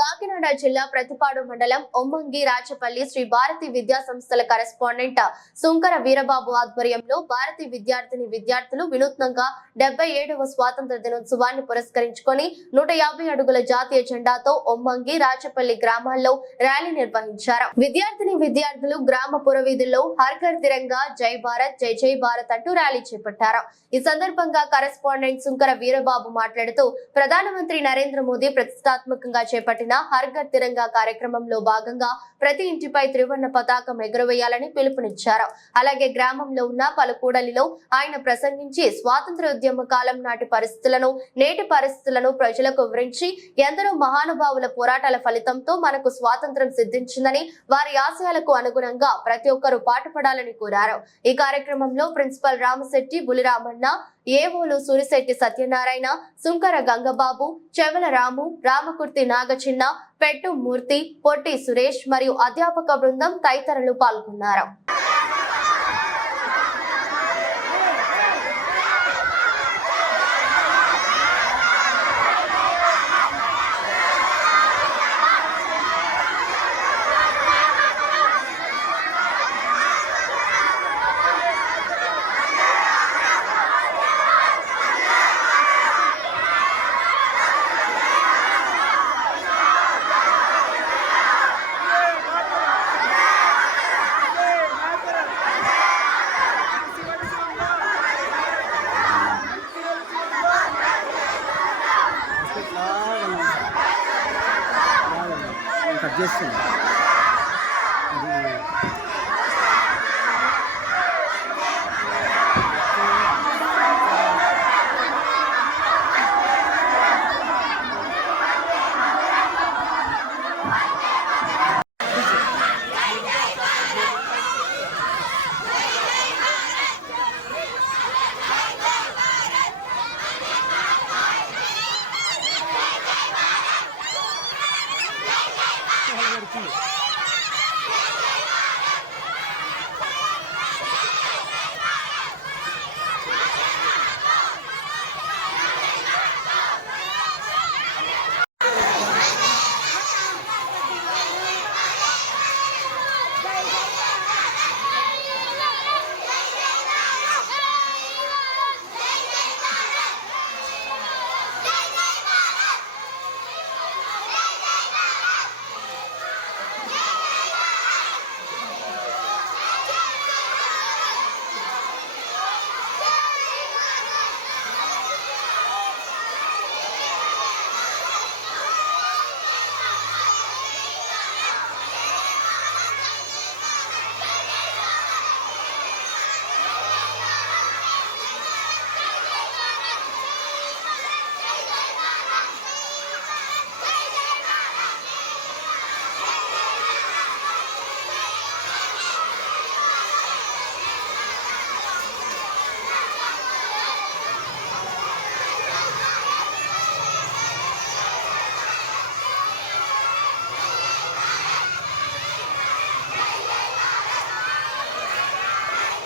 కాకినాడ జిల్లా ప్రతిపాడు మండలం ఒమ్మంగి రాచపల్లి శ్రీ భారతి విద్యా సంస్థల కరెస్పాండెంట్ సుంకర వీరబాబు ఆధ్వర్యంలో భారతి విద్యార్థిని విద్యార్థులు వినూత్నంగా డెబ్బై ఏడవ స్వాతంత్ర దినోత్సవాన్ని పురస్కరించుకొని నూట అడుగుల జాతీయ జెండాతో ఒమ్మంగి రాచపల్లి గ్రామాల్లో ర్యాలీ నిర్వహించారు విద్యార్థిని విద్యార్థులు గ్రామ పురవీధుల్లో హర్ఘర్ తిరంగా జై భారత్ జై జై భారత్ అంటూ ర్యాలీ చేపట్టారు ఈ సందర్భంగా కరెస్పాండెంట్ సుంకర వీరబాబు మాట్లాడుతూ ప్రధానమంత్రి నరేంద్ర మోదీ ప్రతిష్టాత్మకంగా చేపట్టారు చేపట్టిన హర్ఘర్ తిరంగా కార్యక్రమంలో భాగంగా ప్రతి ఇంటిపై త్రివర్ణ పతాకం ఎగురవేయాలని పిలుపునిచ్చారు అలాగే గ్రామంలో ఉన్న పలు కూడలిలో ఆయన ప్రసంగించి స్వాతంత్ర ఉద్యమ కాలం నాటి పరిస్థితులను నేటి పరిస్థితులను ప్రజలకు వివరించి ఎందరో మహానుభావుల పోరాటాల ఫలితంతో మనకు స్వాతంత్రం సిద్ధించిందని వారి ఆశయాలకు అనుగుణంగా ప్రతి ఒక్కరూ పాటుపడాలని కోరారు ఈ కార్యక్రమంలో ప్రిన్సిపల్ రామశెట్టి బులిరామన్న ఏవోలు సురిశెట్టి సత్యనారాయణ సుంకర గంగబాబు చెవల రాము రామకుర్తి నాగచిన్న పెట్టు మూర్తి పొట్టి సురేష్ మరియు అధ్యాపక బృందం తదితరులు పాల్గొన్నారు కట్ చేస్తుంది 地。